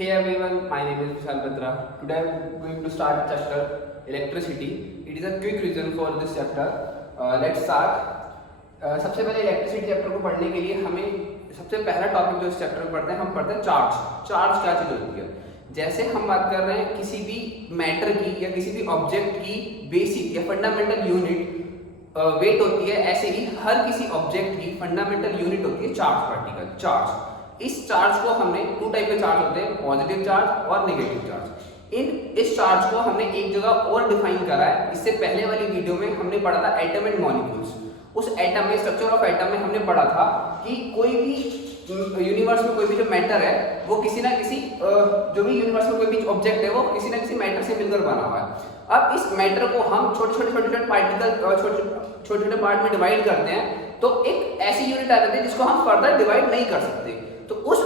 Hey everyone, my name is Vishal Batra. Today I am going to start chapter electricity. It is a quick revision for this chapter. Let's start. सबसे पहले electricity chapter को पढ़ने के लिए हमें सबसे पहला टॉपिक जो इस चैप्टर में पढ़ते हैं हम पढ़ते हैं चार्ज। चार्ज क्या चीज़ होती है? जैसे हम बात कर रहे हैं किसी भी मैटर की या किसी भी ऑब्जेक्ट की बेसिक या फंडामेंटल यूनिट वेट होती है, ऐसे ही हर किसी ऑब्जेक्ट की फंडामेंटल यूनिट होती है चार्ज पार्टिकल। चार्ज, इस चार्ज को हमने टू टाइप के चार्ज होते हैं, पॉजिटिव चार्ज और नेगेटिव चार्ज। इस चार्ज को हमने एक जगह और डिफाइन करा है। इससे पहले वाली वीडियो में हमने पढ़ा था एटम एंड मॉलिक्यूल्स। उस एटम में, स्ट्रक्चर ऑफ एटम में हमने पढ़ा था कि कोई भी यूनिवर्स में कोई भी जो मैटर है वो किसी ना किसी जो भी यूनिवर्स में कोई भी ऑब्जेक्ट है वो किसी ना किसी मैटर से मिलकर बना हुआ है। अब इस मैटर को हम छोटे छोटे पार्टिकल छोटे पार्ट में डिवाइड करते हैं तो एक ऐसी यूनिट आ जाती है जिसको हम फर्दर डिवाइड नहीं कर सकते, तो उस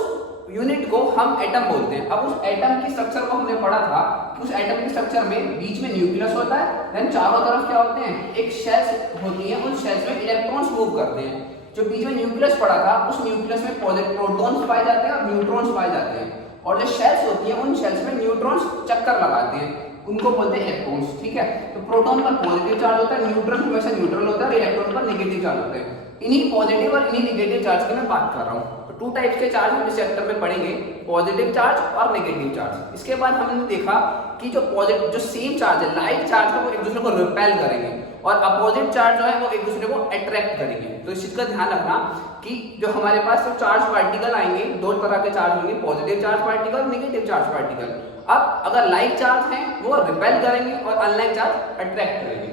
यूनिट को हम एटम बोलते हैं। अब उस एटम की स्ट्रक्चर को हमने पढ़ा था कि उस एटम के स्ट्रक्चर में बीच में न्यूक्लियस होता है, देन चारों तरफ क्या होते हैं, एक शेल्स होती है, उन शेल्स में इलेक्ट्रॉन्स मूव करते हैं। जो बीच में न्यूक्लियस पड़ा था उस न्यूक्लियस में प्रोटॉन्स पाए जाते हैं और न्यूट्रॉन्स पाए जाते हैं, और जो शेल्स होती है उन शेल्स में न्यूट्रॉन्स चक्कर लगाते हैं, उनको बोलते हैं इलेक्ट्रॉन्स। ठीक है, तो प्रोटॉन पर पॉजिटिव चार्ज होता है, न्यूट्रॉन हमेशा न्यूट्रल होता है और इलेक्ट्रॉन पर नेगेटिव चार्ज होता है। इन्हीं पॉजिटिव और इन्हीं नेगेटिव चार्ज की मैं बात कर रहा हूँ। तो टू टाइप्स के चार्ज हम इस चैप्टर में पढ़ेंगे, पॉजिटिव चार्ज और नेगेटिव चार्ज। इसके बाद हमने देखा कि जो पॉजिटिव जो सेम चार्ज है, लाइक चार्ज है, वो एक दूसरे को रिपेल करेंगे और अपोजिट चार्ज जो है वो एक दूसरे को अट्रैक्ट करेंगे। तो इस चीज का ध्यान रखना कि जो हमारे पास जो चार्ज पार्टिकल आएंगे, दो तरह के चार्ज होंगे, पॉजिटिव चार्ज पार्टिकल और नेगेटिव चार्ज पार्टिकल। अब अगर लाइक चार्ज है वो रिपेल करेंगे और अनलाइक चार्ज अट्रैक्ट करेंगे।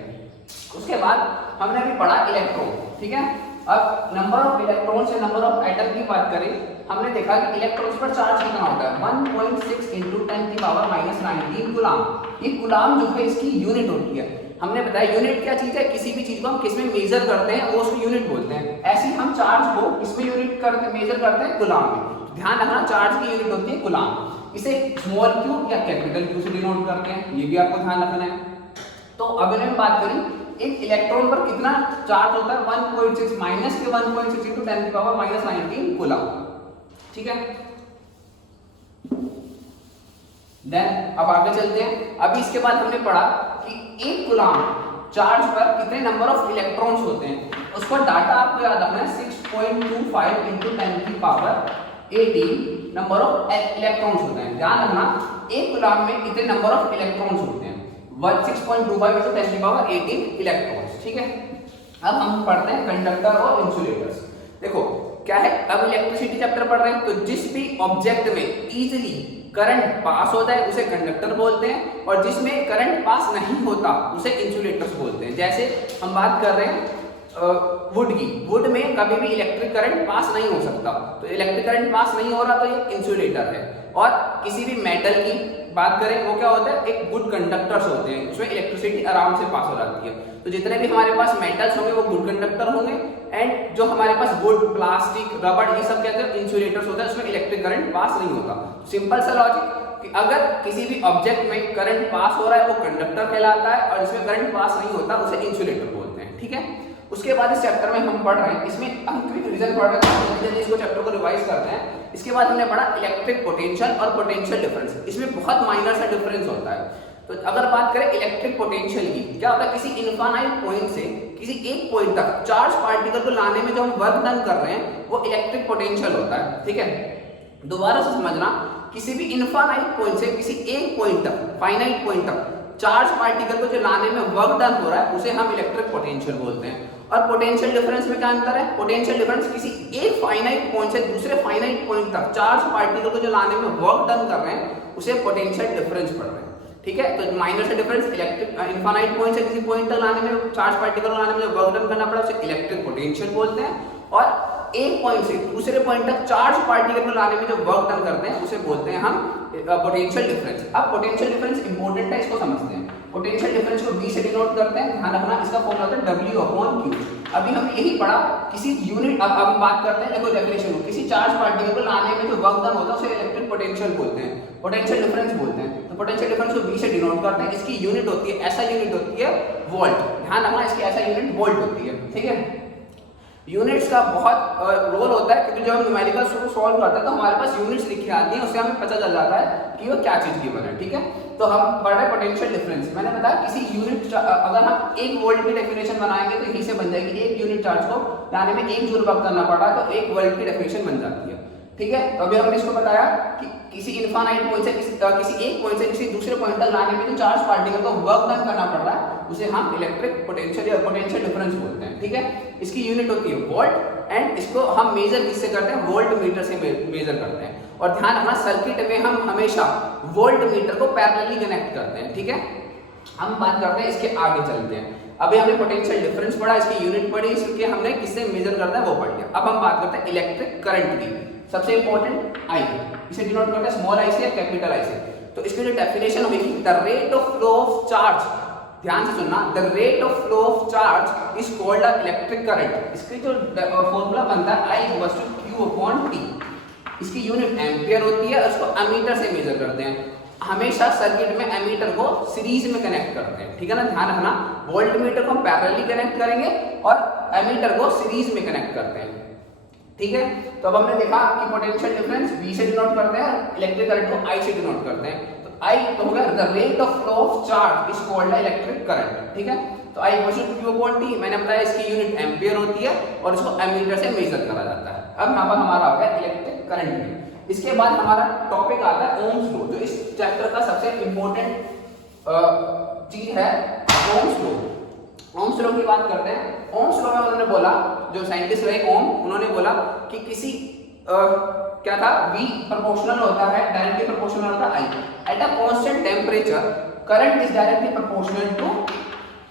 उसके बाद हमने अभी पढ़ा इलेक्ट्रॉन। ठीक है, अब नंबर ऑफ इलेक्ट्रॉन से नंबर ऑफ एटम की बात करें, हमने देखा कि इलेक्ट्रॉन्स पर चार्ज कितना होता है, 1.6 × 10⁻⁻19 कूलाम। ये कूलाम जो है इसकी यूनिट होती है। हमने बताया यूनिट क्या चीज है, किसी भी चीज को हम किस में मेजर करते हैं वो उसको यूनिट बोलते हैं। ऐसे ही हम चार्ज को किसमें यूनिट करते मेजर करते हैं, कूलाम में। ध्यान रखना, चार्ज की यूनिट होती है कूलाम। इसे स्मॉल क्यू या कैपिटल क्यू से डिनोट करते हैं, ये भी आपको ध्यान रखना है। तो अब हम बात करें एक इलेक्ट्रॉन पर कितना चार्ज होता है, 1.6 माइनस के 1.6 × 10⁻⁻19 कूलाम। ठीक है, देन अब आगे चलते हैं। अभी इसके बाद हमने पढ़ा कि एक कूलाम चार्ज पर कितने नंबर ऑफ इलेक्ट्रॉन्स होते हैं। उसका डाटा आपको याद रखना है, 6.25 × 10⁻18 नंबर ऑफ इलेक्ट्रॉन्स होते हैं। ध्यान रखना, एक कूलाम में कितने नंबर ऑफ इलेक्ट्रॉन्स होते हैं, 6.25 × 10⁻18 इलेक्ट्रॉन्स। ठीक है, अब हम पढ़ते हैं कंडक्टर और इंसुलेटर्स। देखो क्या है, अब इलेक्ट्रिसिटी चैप्टर पढ़ रहे हैं, तो जिस भी ऑब्जेक्ट में इजीली करंट पास होता है उसे कंडक्टर बोलते हैं, और जिसमें करंट पास नहीं होता उसे इंसुलेटर्स बोलते हैं। जैसे हम बात कर रहे हैं वुड की, वुड में कभी भी इलेक्ट्रिक करंट पास नहीं हो सकता, तो इलेक्ट्रिक करंट पास नहीं हो रहा तो ये इंसुलेटर है। और किसी भी मेटल की बात करें वो क्या होता है, एक गुड कंडक्टर्स होते हैं, उसमें इलेक्ट्रिसिटी आराम से पास हो जाती है। तो जितने भी हमारे पास मेटल्स होंगे वो गुड कंडक्टर होंगे, एंड जो हमारे पास वुड, प्लास्टिक, रबड़, ये सब क्या होते हैं, इंसुलेटर्स होते हैं, उसमें इलेक्ट्रिक करंट पास नहीं होता। सिंपल सा लॉजिक कि अगर किसी भी ऑब्जेक्ट में करंट पास हो रहा है वो कंडक्टर कहलाता है, और जिसमें करंट पास नहीं होता उसे इंसुलेटर बोलते हैं। ठीक है, उसके बाद इस चैप्टर में हम पढ़ रहे हैं, इसमें हम क्विक रिवीजन पढ़ रहे हैं, जल्दी इसको चैप्टर को रिवाइज करते हैं। इसके बाद हमने पढ़ा इलेक्ट्रिक पोटेंशियल और पोटेंशियल डिफरेंस। इसमें बहुत माइनर सा डिफरेंस होता है। तो अगर बात करें इलेक्ट्रिक पोटेंशियल की, क्या होता है, किसी इनफाइनाइट पॉइंट से किसी एक पॉइंट तक चार्ज पार्टिकल को लाने में जो हम वर्क डन कर रहे हैं वो इलेक्ट्रिक पोटेंशियल होता है। ठीक है, दोबारा से समझना, किसी भी इनफाइनाइट पॉइंट से किसी एक पॉइंट तक, फाइनाइट पॉइंट तक चार्ज पार्टिकल को जो लाने में वर्क डन हो रहा है उसे हम इलेक्ट्रिक पोटेंशियल बोलते हैं। और पोटेंशियल डिफरेंस में क्या अंतर है, पोटेंशियल डिफरेंस किसी एक फाइनाइट पॉइंट से दूसरे फाइनाइट पॉइंट तक चार्ज पार्टिकल को जो लाने में वर्क डन कर रहे हैं उसे पोटेंशियल डिफरेंस पढ़ रहे हैं। ठीक है, तो माइनर से डिफरेंस, इलेक्ट्रिक इनफाइनाइट पॉइंट से किसी पॉइंट तक लाने में चार्ज पार्टिकल को लाने में जो वर्क डन करना पड़ा उसे इलेक्ट्रिक पोटेंशियल बोलते हैं, और एक पॉइंट से दूसरे पॉइंट तक चार्ज पार्टिकल को लाने में जो वर्क डन करते हैं उसे बोलते हैं हम पोटेंशियल डिफरेंस। अब पोटेंशियल डिफरेंस इंपॉर्टेंट है, इसको समझते हैं। पोटेंशियल डिफरेंस को V से डिनोट करते हैं, ध्यान रखना, इसका फॉर्मूला होता है W/Q। अभी हम यही पढ़ा, किसी यूनिट, अब हम बात करते हैं, देखो डेफिनेशन, किसी चार्ज पार्टिकल को लाने में जो वर्क डन होता है उसे इलेक्ट्रिक पोटेंशियल बोलते हैं, पोटेंशियल डिफरेंस बोलते हैं। तो पोटेंशियल डिफरेंस को V से डिनोट करते हैं, इसकी यूनिट होती है, ऐसा यूनिट होती है वोल्ट। ध्यान रखना, इसकी ऐसा यूनिट वोल्ट होती है। ठीक है, यूनिट्स का बहुत रोल होता है, क्योंकि जब हम न्यूमेरिकल को सॉल्व करते हैं तो हमारे पास यूनिट्स लिखी आती हैं, उससे हमें पता चल जाता है कि वो क्या चीज गिवन है। ठीक है, तो हम पढ़ रहे पोटेंशियल डिफरेंस। मैंने बताया किसी यूनिट अगर हम 1 वोल्ट की डेफिनेशन बनाएंगे तो यही से बन जाएगी, 1 यूनिट चार्ज को लाने में 1 जूल वर्क करना पड़ रहा है तो 1 वोल्ट की डेफिनेशन बन जाती है। ठीक है, तो अभी हमने इसको बताया कि किसी इनफाइनाइट पॉइंट से किसी एक पॉइंट से किसी दूसरे पॉइंट तक लाने में जो चार्ज पार्टिकल को वर्क डन करना पड़ रहा है उसे हम इलेक्ट्रिक पोटेंशियल या पोटेंशियल डिफरेंस बोलते हैं। ठीक है, इसकी यूनिट होती है वोल्ट एंड इसको हम मेजर किससे करते हैं, वोल्ट मीटर से मेजर करते हैं। और ध्यान रखना सर्किट में हम हमेशा वोल्ट मीटर को पैरेलली कनेक्ट करते हैं। ठीक है, हम बात करते हैं इसके आगे चलते हैं। अभी हमने पोटेंशियल डिफरेंस पढ़ा, इसकी यूनिट पढ़ी, इसके हमने किससे मेजर करना है वो पढ़ लिया। अब हम बात करते हैं इलेक्ट्रिक करंट की। सबसे इंपॉर्टेंट आई, इसे डिनोट करते हैं स्मॉल आई से या कैपिटल आई से। तो इसकी जो डेफिनेशन होगी, the rate of flow of charge, ध्यान से सुनना, the rate of flow of charge is called a electric current. इसकी जो फॉर्मूला बनता है I equals to Q upon T। इसकी यूनिट एम्पियर होती है, उसको एमीटर से मेजर करते हैं। हमेशा सर्किट में एमीटर को सीरीज में कनेक्ट करते हैं। ठीक है ना, ध्यान रखना, वोल्ट मीटर को हम पैरेलली कनेक्ट करेंगे और एमीटर को सीरीज में कनेक्ट करते हैं। ठीक है, तो अब हमने देखा कि पोटेंशियल डिफरेंस V से डिनोट करते हैं, इलेक्ट्रिक करंट को I से डिनोट करते हैं। तो I तो होगा the rate of flow of charge is called electric current. ठीक है, तो I equals to Q upon T, मैंने बताया इसकी यूनिट एम्पियर होती है और इसको एमीटर से मेजर करा जाता है। अब यहाँ पर हमारा हो गया इलेक्ट्रिक करंट। इसके बाद हमारा टॉपिक आता है ओम्स लॉ, जो इस चैप्टर का सबसे इंपॉर्टेंट चीज है, ओम्स लॉ। ओम्स लॉ की बात करते हैं। ओम्स लॉ में उन्होंने बोला, जो साइंटिस्ट रहे ओम, उन्होंने बोला कि किसी क्या था, V प्रोपोर्शनल होता है, डायरेक्टली प्रोपोर्शनल होता है I। At a constant temperature current is directly proportional to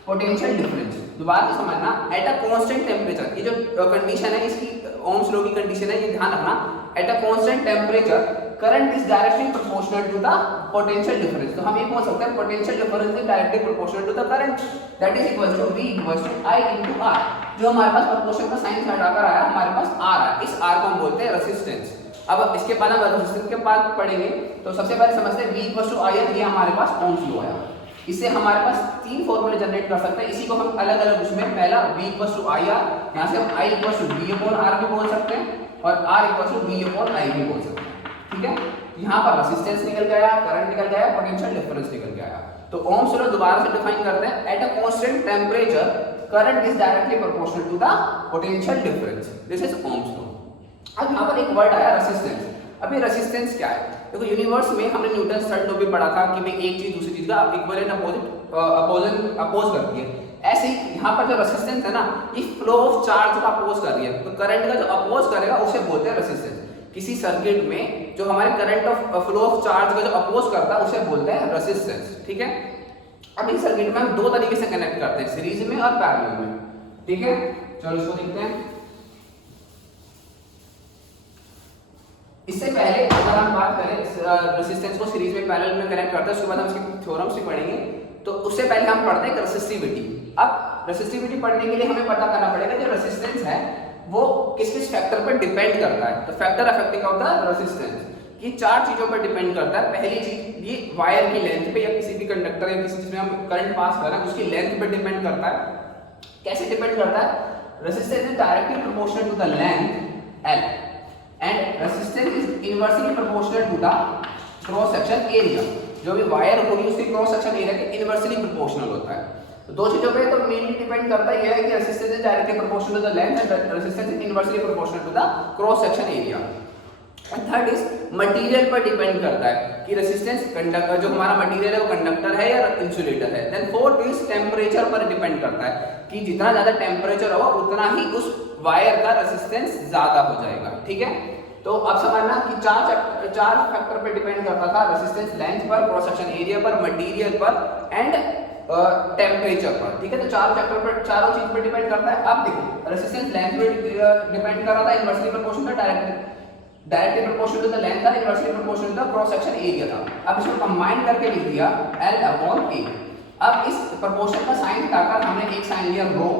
potential difference. दोबारा से समझना, एट अ कांस्टेंट टेंपरेचर, ये जो कंडीशन है इसकी ओम्स लॉ की कंडीशन है, ये ध्यान रखना। At a constant temperature current is directly proportional to the potential difference. तो हम ये बोल सकते हैं potential difference is directly proportional to the current, that is equal to V equal to I into R। जो हमारे पास प्रोपोर्शन का sign हटाकर आया, हमारे पास R है, इस R को हम बोलते हैं रेजिस्टेंस। अब इसके बाद हम रेजिस्टेंस के बाद पढ़ेंगे, तो सबसे पहले समझते हैं V इक्वल टू I, ये हमारे पास ओम्स लॉ आया। इससे हमारे पास 3 फॉर्मूले जनरेट कर सकते हैं, इसी को हम अलग अलग उसमें, पहला V इक्वल टू IR, यहाँ से हम I equal to V upon R भी बोल सकते हैं और R equal to V upon I भी बोल सकते हैं। ठीक है, यहाँ पर रेजिस्टेंस निकल गया, करंट निकल गया, पोटेंशियल डिफरेंस निकल गया। तो ओम्स लॉ दोबारा से डिफाइन करते हैं, at a constant temperature current is directly proportional to the potential difference, this is Ohm's law. अब यहाँ पर एक वर्ड आया रेजिस्टेंस। अभी रेजिस्टेंस क्या है, देखो यूनिवर्स में हमने न्यूटन थर्ड लॉ भी पढ़ा था कि भाई एक चीज दूसरी चीज का इक्विवेलेंट अपोज करती है। ऐसे ही यहाँ पर जो रेजिस्टेंस है ना, ये फ्लो ऑफ चार्ज का अपोज कर रही है, तो करंट का जो अपोज करेगा उसे बोलते हैं रेजिस्टेंस। किसी सर्किट में जो हमारे current of flow of charge का जो अपोज करता है उसे बोलते हैं रेजिस्टेंस। ठीक है, अब इस सर्किट में हम 2 तरीके से कनेक्ट करते हैं, सीरीज में और पैरेलल में। ठीक है, चलो इसको देखते हैं। इससे पहले अगर हम बात करें रेजिस्टेंस को सीरीज में पैरेलल में कनेक्ट करते हैं, उसके बाद हम इसके थ्योरम्स भी पढ़ेंगे। तो उससे पहले हम पढ़ते हैं रेसिस्टिविटी। अब रेसिस्टिविटी पढ़ने के लिए हमें पता करना पड़ेगा जो रेजिस्टेंस है वो किस किस फैक्टर पर डिपेंड करता है। तो factor affecting of the resistance ये 4 चीजों पर डिपेंड करता है। पहली चीज, ये वायर की लेंथ पे या किसी भी कंडक्टर या किसी चीज में हम करंट पास कर रहे हैं उसकी लेंथ पे डिपेंड करता है। कैसे डिपेंड करता है, resistance is directly proportional to the length L and resistance is inversely proportional to the cross section area. जो भी वायर होगी उसकी क्रॉस सेक्शन एरिया के इनवर्सली प्रोपोर्शनल होता है। तो 2 चीजों पे तो मेनली डिपेंड करता है, ये है कि resistance is directly proportional to the length and resistance is inversely proportional to the cross section area. And third is material पर डिपेंड करता है कि रेजिस्टेंस कंडक्टर, जो हमारा मटेरियल है वो कंडक्टर है या इंसुलेटर है। देन फोर्थ इज टेंपरेचर पर डिपेंड करता है कि जितना ज्यादा टेंपरेचर होगा उतना ही उस वायर का रेजिस्टेंस ज्यादा हो जाएगा। ठीक है, तो अब समझना कि 4 फैक्टर पे डिपेंड करता था, रेजिस्टेंस लेंथ पर, क्रॉस सेक्शन एरिया पर, मटेरियल पर एंड टेम्परेचर पर। ठीक है, तो 4 फैक्टर पर, चारों चीज पर डिपेंड करता है। अब देखो रेजिस्टेंस लेंथ पे डिपेंड कर रहा था, इनवर्सली प्रोपोर्शनल था, directly proportional to the length था, inversely proportional to the cross section area था। अब इसको कंबाइन करके लिख दिया L अपॉन A। अब इस प्रोपोर्शन का साइन हटाकर हमने एक साइन लिया रो,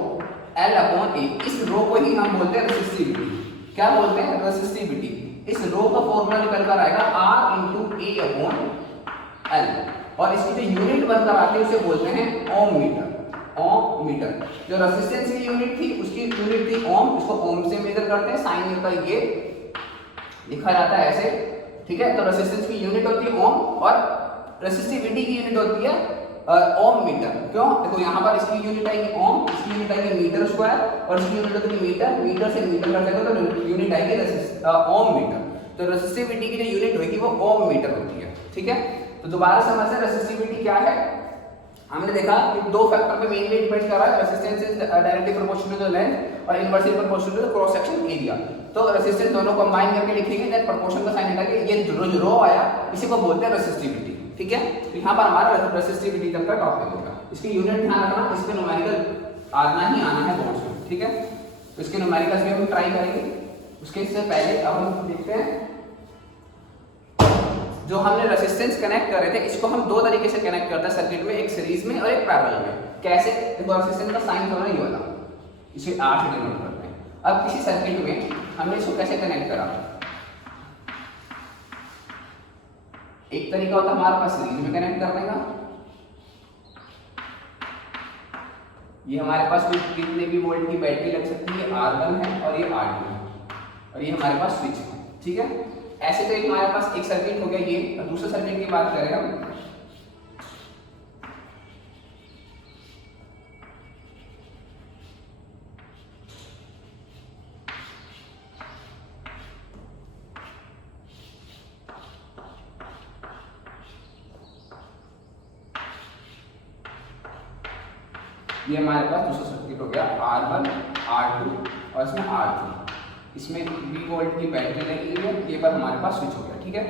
L अपॉन A। इस रो को ही हम बोलते हैं रेसिस्टिविटी। क्या बोलते हैं, रेसिस्टिविटी। इस रो का फॉर्मूला निकल कर आएगा R into A upon L और इसकी जो यूनिट बनकर आती है उसे बोलते हैं ओम मीटर। ओम मीटर। जो रेजिस्टेंस की यूनिट थी उसकी यूनिट थी ओम, इसको ओम से मेजर करते हैं, साइन होता है ये, लिखा जाता है ऐसे, ठीक है। तो रेजिस्टेंस की यूनिट होती है ओम और रेसिस्टिविटी की यूनिट होती है ओम मीटर। क्यों? देखो यहाँ पर इसकी यूनिट आएगी ओम, इसकी यूनिट आएगी मीटर स्क्वायर और इसकी यूनिट होती है मीटर, मीटर से मीटर कर देंगे तो यूनिट आएगी ओम मीटर। तो रेसिस्टिविटी की जो यूनिट होगी वो ओम मीटर होती है, ठीक है। तो दोबारा समझते हैं रेसिस्टिविटी क्या है। हमने देखा कि दो फैक्टर पे मेनली डिपेंड कर रहा है, resistance is directly proportional to the length और inversely proportional to the cross section area. तो रेजिस्टेंस दोनों कंबाइन करके लिखेंगे, दैट प्रोपोर्शन का साइन लगा के ये जो रो आया इसी को बोलते हैं रेसिस्टिविटी, ठीक है। तो यहाँ पर हमारा रेसिस्टिविटी तक का टॉपिक होगा। इसकी यूनिट ध्यान रखना, इसके न्यूमेरिकल आना ही आना है बोर्ड्स में, ठीक है। तो इसके न्यूमेरिकल्स भी हम ट्राई करेंगे। उसके से पहले अब हम देखते हैं जो हमने रेजिस्टेंस कनेक्ट कर रहे थे इसको हम दो तरीके से कनेक्ट करते हैं सर्किट में, एक सीरीज में और एक पैरेलल में। कैसे? देखो रेजिस्टेंस का साइन होना ये वाला, इसे R से डिनोट करते हैं। अब किसी सर्किट में हमने इसको कैसे कनेक्ट करा, एक तरीका होता है हमारे पास सीरीज में कनेक्ट करने का, ये हमारे पास कोई कितने भी वोल्ट की बैटरी लग सकती है, R1 है और ये R2 है और ये हमारे पास स्विच है, ठीक है। ऐसे तो एक हमारे पास एक सर्किट हो गया ये, और दूसरे सर्किट की बात करें हम, ये हमारे पास दूसरा सर्किट हो गया R1 R2 और इसमें R3, इसमें 20 वोल्ट की बैटरी लगी हुई है, ये पर हमारे पास स्विच हो गया, ठीक है।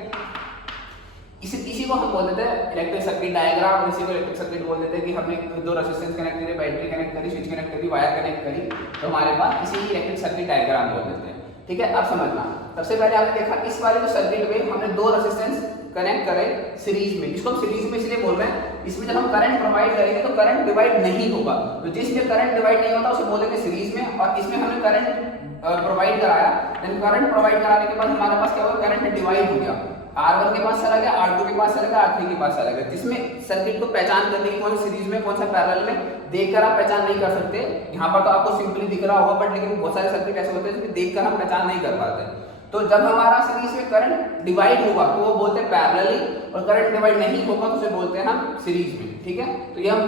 इसी को हम बोल देते हैं इलेक्ट्रिक सर्किट डायग्राम, और इसी को इलेक्ट्रिक सर्किट बोल देते हैं कि हमने दो रेजिस्टेंस कनेक्ट करे, बैटरी कनेक्ट करी, स्विच कनेक्ट करी, वायर कनेक्ट करी, तो हमारे पास इसी इलेक्ट्रिक सर्किट डायग्राम बोल देते हैं, ठीक है। अब समझना, सबसे पहले आपने देखा इस वाले जो सर्किट में हमने दो रेजिस्टेंस कनेक्ट करे सीरीज में, इसको हम सीरीज में इसलिए बोल रहे हैं, इसमें जब हम करंट प्रोवाइड करेंगे तो करंट डिवाइड नहीं होगा, तो जिसमें करंट डिवाइड नहीं होता उसे बोलेंगे सीरीज में, और इसमें हमने करंट प्रोवाइड कराया, देन करंट प्रोवाइड कराने के बाद हमारे पास क्या हुआ, करंट डिवाइड हो गया, R1 के पास चला गया, R2 के पास चला गया, R3 के पास चला गया, जिसमें सर्किट को पहचान करने की कौन सा सीरीज में कौन सा पैरेलल में देखकर आप पहचान नहीं कर सकते। यहाँ पर तो आपको सिंपली दिख रहा होगा, बट लेकिन बहुत सारे सर्किट ऐसे होते हैं जिसमें देखकर हम पहचान नहीं कर पाते। तो जब हमारा सीरीज में करंट डिवाइड होगा तो वो बोलते हैं पैरेलली, और करंट डिवाइड नहीं होगा तो उसे बोलते हैं हम सीरीज में, ठीक है। तो ये हम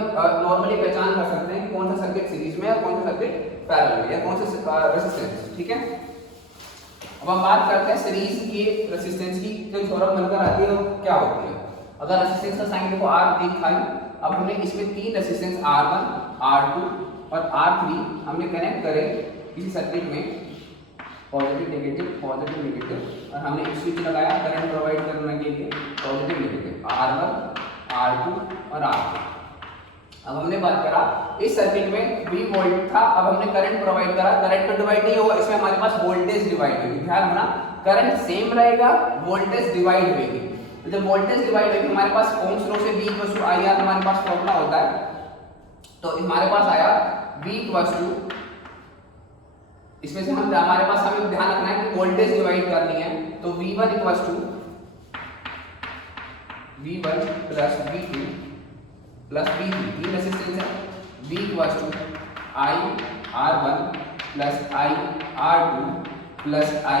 नॉर्मली पहचान कर सकते हैं कौन सा सर्किट सीरीज में है, कौन सा सर्किट पैरेलल में, या कौन सा रेजिस्टेंस, ठीक है। अब हम बात करते हैं सीरीज की रेजिस्टेंस की, जो थ्योरम बनकर आती है वो क्या होती है। अगर रेजिस्टेंस का साइन देखो R दिखा है, अब हमने इसमें तीन रेजिस्टेंस R1 R2 और R3 हमने कनेक्ट करे किसी सर्किट में, पॉजिटिव नेगेटिव और हमने एक स्विच लगाया करंट प्रोवाइड करने के लिए, पॉजिटिव नेगेटिव R1 R2 और R3। अब हमने बात करा इस सर्किट में 20 वोल्ट था, अब हमने करंट प्रोवाइड करा, करंट तो डिवाइड नहीं होगा, इसमें हमारे पास वोल्टेज डिवाइड होगी, ध्यान रखना करंट सेम रहेगा, वोल्टेज डिवाइड होगी। तो जब वोल्टेज डिवाइड होगी हमारे पास ओम्स लॉ से V IR हमारे पास फॉर्मूला होता है, तो हमारे पास आया V इसमें से हम हमारे पास हमें ध्यान रखना है कि वोल्टेज डिवाइड करनी है, तो V1 plus V2 plus V3, तीन रेजिस्टेंस है, V I R1 plus I R2 plus I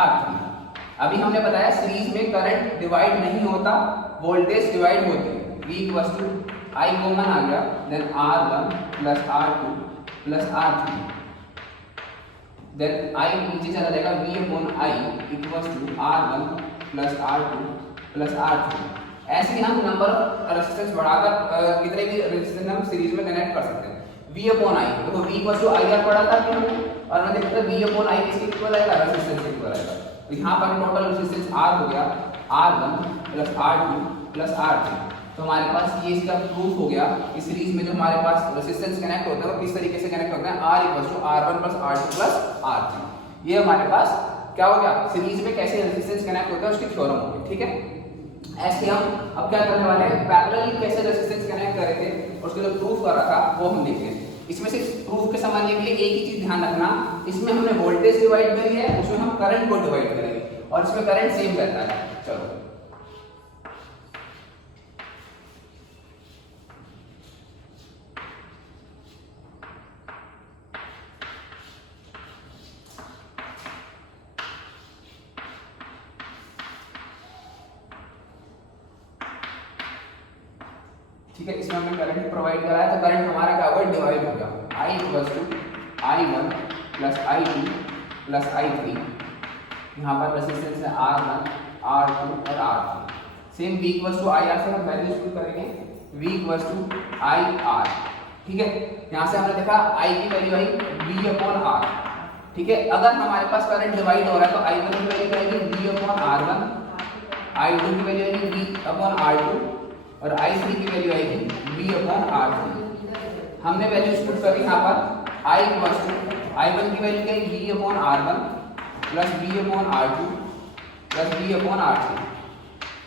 R3। अभी हमने बताया सीरीज में करंट डिवाइड नहीं होता, वोल्टेज डिवाइड होती है, V I कॉमन आ गया, then R1 plus R2 plus R3, then I नीचे चला जाएगा, V/I R1 plus R2 plus R3। ऐसे ही हम नंबर ऑफ रेजिस्टेंस बढ़ाकर कितने भी रेजिस्टेंस हम सीरीज में कनेक्ट कर सकते हैं। V/I देखो V IR पढ़ा था कि हमने, और मैं देखते हैं V/I किसके इक्वल आएगा, रेजिस्टेंस के इक्वल आएगा। तो यहाँ पर टोटल रेजिस्टेंस R हो गया R1 plus R2 plus R3। तो हमारे पास ये इसका प्रूफ हो गया कि सीरीज में जो हमारे पास रेजिस्टेंस कनेक्ट होता है वो किस तरीके से कनेक्ट होता है, R R1 plus R2 plus R3। ये हमारे पास क्या हो गया, सीरीज में कैसे रेजिस्टेंस कनेक्ट होता है उसकी थ्योरम होगी, ठीक है। ऐसे हम अब क्या करने वाले हैं, पैरेलल कैसे रेजिस्टेंस कनेक्ट करे थे और उसके जो प्रूफ कर रहा था वो हम देखेंगे। इसमें से प्रूफ के समझने के लिए एक ही चीज ध्यान रखना, इसमें हमने वोल्टेज डिवाइड करी है, उसमें हम करंट को डिवाइड करेंगे और इसमें करंट सेम रहता है। चलो ठीक है, इसमें हमने करंट प्रोवाइड कराया तो करंट हमारा क्या होगा, डिवाइड हो गया। I equals to I1 plus I2 plus I3, यहाँ पर रेजिस्टेंस है R1, R2 और R3। Same V equals to IR से हम वैल्यूज पुट करेंगे, V इक्वल्स टू IR, ठीक है। यहाँ से हमने देखा I की वैल्यू आई V अपॉन R, ठीक है। अगर हमारे पास करंट डिवाइड हो रहा है तो I1 की वैल्यू आएगी V अपॉन R1, I2 की वैल्यू आएगी V अपॉन R2 और I3 की वैल्यू आएगी V अपॉन R3। हमने वैल्यूज पुट करी यहाँ पर I इक्वल्स टू I1 की वैल्यू क्या है V upon R1 plus V upon R2 plus V upon R3,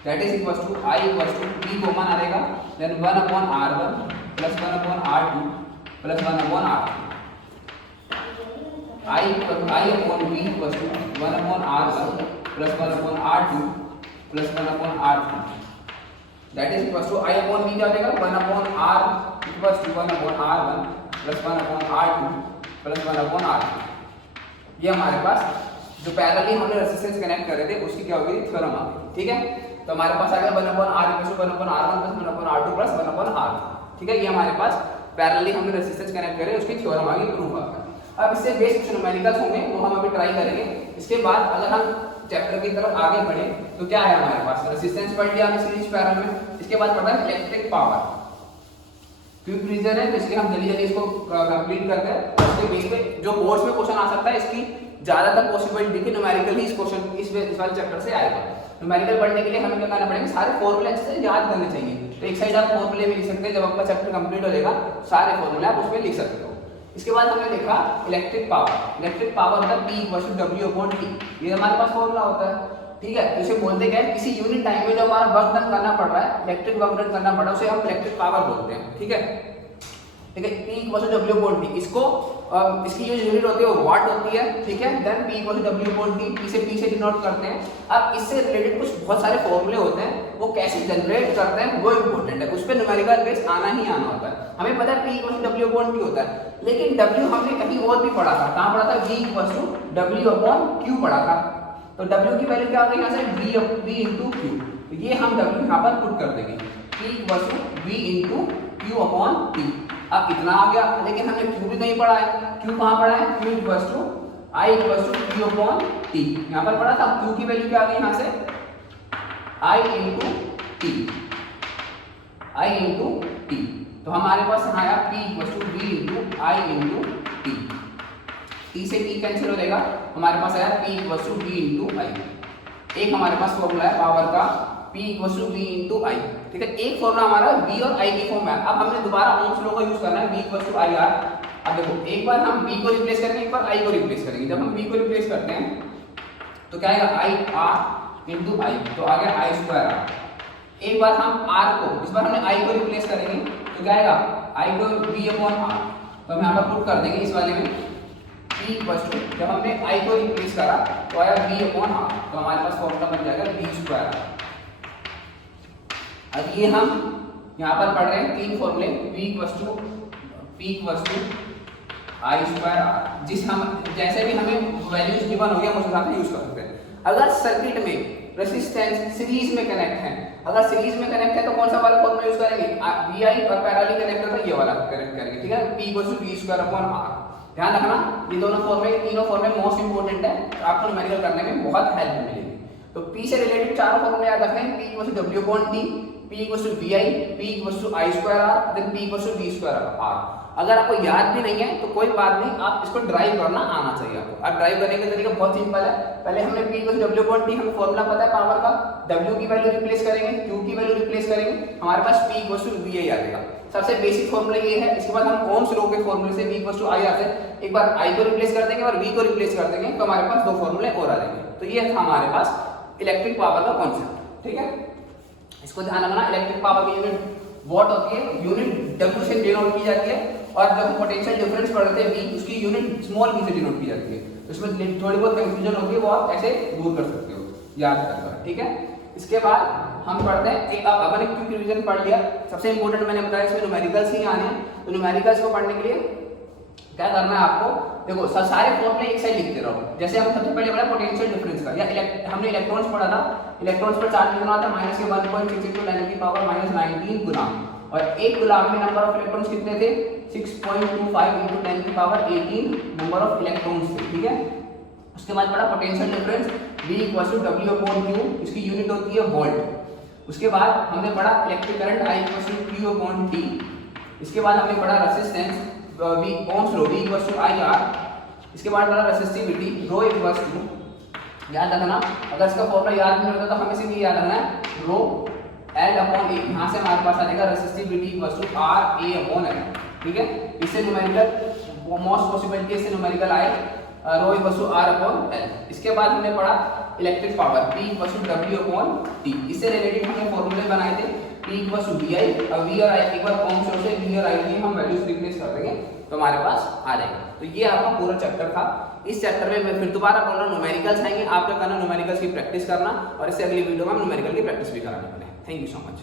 that is equals to I equals to V common आ जाएगा, then 1 upon R1 plus 1 upon R2 plus 1 upon R3। I upon V equals to 1 upon R1 plus 1 upon R2 plus 1 upon R3, that is equals to I upon V क्या हो जाएगा 1 upon R equals to 1 upon R1 plus 1 upon R2 plus 1 upon R3। ये हमारे पास जो parallelly हमने resistance connect कर रहे थे उसकी क्या होगी, थ्योरम आ गई, ठीक है। तो हमारे पास आ गया 1 upon R equals to 1 upon R1 plus 1 upon R2 plus 1 upon R3, ठीक है। ये हमारे पास पैरेलली हमने रेजिस्टेंस कनेक्ट करे उसकी थ्योरम आ गई, प्रूफ आ गया। अब इससे बेस्ड कुछ न्यूमेरिकल्स होंगे वो हम अभी ट्राई करेंगे। इसके बाद अगर हम चैप्टर की तरफ आगे बढ़े तो क्या है हमारे पास, रेजिस्टेंस पढ़ लिया हमने सीरीज पैरेलल में। इसके बाद पढ़ा है इलेक्ट्रिक पावर, क्विक रीजन है तो इसलिए हम जल्दी जल्दी इसको कंप्लीट करते हैं। इसके बेस पे जो बोर्ड्स में क्वेश्चन आ सकता है इसकी ज्यादातर पॉसिबिलिटी कि न्यूमेरिकल ही इस क्वेश्चन इस वाले चैप्टर से आएगा। न्यूमेरिकल पढ़ने के लिए हमें क्या करना पड़ेगा, सारे फॉर्मूले अच्छे से याद करने चाहिए। तो एक साइड आप फॉर्मूले भी लिख सकते हैं, जब आपका चैप्टर कंप्लीट हो जाएगा सारे फॉर्मूले आप उसमें लिख सकते हो। इसके बाद हमने देखा इलेक्ट्रिक पावर। इलेक्ट्रिक पावर होता है P equals to W upon T, ये हमारे पास फॉर्मूला होता है, ठीक है। इसे बोलते क्या है, किसी यूनिट टाइम में जो हमारा वर्क डन करना पड़ रहा है, इलेक्ट्रिक वर्क डन करना पड़ रहा है, उसे हम इलेक्ट्रिक पावर बोलते हैं, ठीक है। ठीक है, P equals to W upon T, इसको इसकी जो यूनिट होती है वो वाट होती है, ठीक है। Then P equals to W upon T, P से डिनोट करते हैं। अब इससे रिलेटेड कुछ बहुत सारे फॉर्मूले होते हैं, वो कैसे जनरेट करते हैं वो इंपॉर्टेंट है, उस पर न्यूमेरिकल बेस आना ही आना होता है। हमें पता है P equals to W upon T होता है, लेकिन W हमने कहीं और भी पढ़ा था, कहाँ पढ़ा था, V equals to W upon Q पढ़ा था। तो W की वैल्यू क्या हो गई यहाँ से V इंटू Q, ये हम W यहाँ पर पुट कर देंगे, P equals to V into Q upon T। अब इतना आ गया, लेकिन हमने Q भी नहीं पढ़ा है, Q कहाँ पढ़ा है, Q equals to I equals to Q upon T, यहाँ पर पढ़ा था। Q की वैल्यू क्या आ गई यहाँ से, I into T, I into T। तो हमारे पास यहाँ आया P equals to V into I into T, T से T कैंसिल हो जाएगा, हमारे पास आया P equals to V into I। एक हमारे पास फॉर्मूला है पावर का P equals to V into I, ठीक है। एक फॉर्मूला हमारा V और I की फॉर्म है। अब हमने दोबारा ओम्स लॉ का यूज करना है, V इक्वल्स टू IR। अब देखो, एक बार हम V को रिप्लेस करेंगे, एक बार I को रिप्लेस करेंगे। जब हम V को रिप्लेस करते हैं तो क्या आएगा, IR इंटू I, तो आ गया I स्क्वायर R। एक बार हम R को, इस बार हमने I को रिप्लेस करेंगे तो क्या आएगा, I को V अपॉन R, तो हम यहाँ पर पुट कर देंगे इस वाले में P इक्वल्स टू, जब हमने I को रिप्लेस करा तो आया V अपॉन R, तो हमारे पास फॉर्मूला बन जाएगा V स्क्वायर R। अब ये हम यहाँ पर पढ़ रहे हैं तीन फॉर्मूले, P equals to I square R, जिस हम जैसे भी हमें वैल्यूज गिवन हो गया हम उस हिसाब से यूज कर सकते हैं। अगर सर्किट में रेजिस्टेंस सीरीज में कनेक्ट है, अगर सीरीज में कनेक्ट है तो कौन सा वाला फॉर्मूला यूज करेंगे, VI और पैरेलली कनेक्ट होता है ये वाला कनेक्ट करेंगे, ठीक है। P equals to V square upon R। ध्यान रखना ये दोनों फॉर्मूले, तीनों फॉर्मूले मोस्ट इंपोर्टेंट है, आपको न्यूमेरिकल करने में बहुत हेल्प मिलेगी। तो P से रिलेटेड चारों फॉर्मूले याद रखना है, P equals to W upon T, P equals to VI, P equals to I square R, then P equals to V square R। अगर आपको याद भी नहीं है तो कोई बात नहीं, आप इसको ड्राइव करना आना चाहिए आपको। अब ड्राइव करने का तरीका बहुत सिंपल है, पहले हमने P equals to W upon T, हमें फॉर्मूला पता है पावर का, W की वैल्यू रिप्लेस करेंगे, Q की वैल्यू रिप्लेस करेंगे, हमारे पास P इक्वल्स टू VI आ जाएगा। सबसे बेसिक फॉर्मूला ये है। इसके बाद हम ओम्स लॉ के फॉर्मूले से V इक्वल्स टू I आते हैं, एक बार I को रिप्लेस कर देंगे और V को रिप्लेस कर देंगे, तो हमारे पास दो फॉर्मूले और आ जाएंगे। तो ये था हमारे पास इलेक्ट्रिक पावर का कॉन्सेप्ट, ठीक है। इसको ध्यान रखना, इलेक्ट्रिक पावर की यूनिट वॉट होती है, यूनिट W से डिनोट की जाती है, और जब हम पोटेंशियल डिफरेंस पढ़ते हैं V, उसकी यूनिट स्मॉल v से डिनोट की जाती है। तो इसमें थोड़ी बहुत कंफ्यूजन होती है, वो आप ऐसे दूर कर सकते हो याद कर, ठीक है। इसके बाद हम पढ़ते हैं एक, अब अपन क्विक रिवीजन पढ़ लिया। सबसे इंपॉर्टेंट मैंने बताया इसमें न्यूमेरिकल्स ही आने हैं, तो न्यूमेरिकल्स को पढ़ने के लिए क्या करना है आपको, देखो सारे फॉर्मूले एक साइड लिखते रहो। जैसे हम सबसे पहले पढ़ा पोटेंशियल डिफरेंस का, या हमने इलेक्ट्रॉन्स पढ़ा था, इलेक्ट्रॉन्स पर चार्ज कितना होता है माइनस के 1.6 10 की पावर -19 गुना, और एक गुलाम में नंबर ऑफ इलेक्ट्रॉन्स कितने थे 6.25 × 10 की पावर 18 नंबर ऑफ इलेक्ट्रॉन्स थे, ठीक है। उसके बाद पढ़ा पोटेंशियल डिफरेंस V = W/Q, इसकी यूनिट होती है वोल्ट। उसके बाद हमने पढ़ा इलेक्ट्रिक करंट I = Q/T। इसके बाद हमने पढ़ा resistance V ohms law V = IR। इसके बाद पढ़ा रेसिस्टिविटी ρ = याद रखना, अगर इसका फॉर्मूला याद नहीं होता तो हमें सिर्फ याद रखना है ρ L/A। यहाँ से हमारे पास आ जाएगा रेसिस्टिविटी = RA/L, ठीक है। इससे न्यूमेरिकल मोस्ट पॉसिबिलिटी से न्यूमेरिकल आए ρ = R/L। इसके बाद हमने पढ़ा इलेक्ट्रिक पावर P = W/T। इससे रिलेटेड हमने फॉर्मूले बनाए थे P = VI, अब V और I एक बार ohms लॉ से V और I की हम वैल्यूज रिप्लेस कर देंगे तो हमारे पास आ जाएगा। तो ये आपका पूरा चैप्टर था। इस चैप्टर में मैं फिर दोबारा बोल रहा हूँ न्यूमेरिकल्स आएंगे, आपका करना न्यूमेरिकल्स की प्रैक्टिस करना, और इससे अगली वीडियो में हम न्यूमेरिकल की प्रैक्टिस भी कराने वाले हैं। Thank you so much.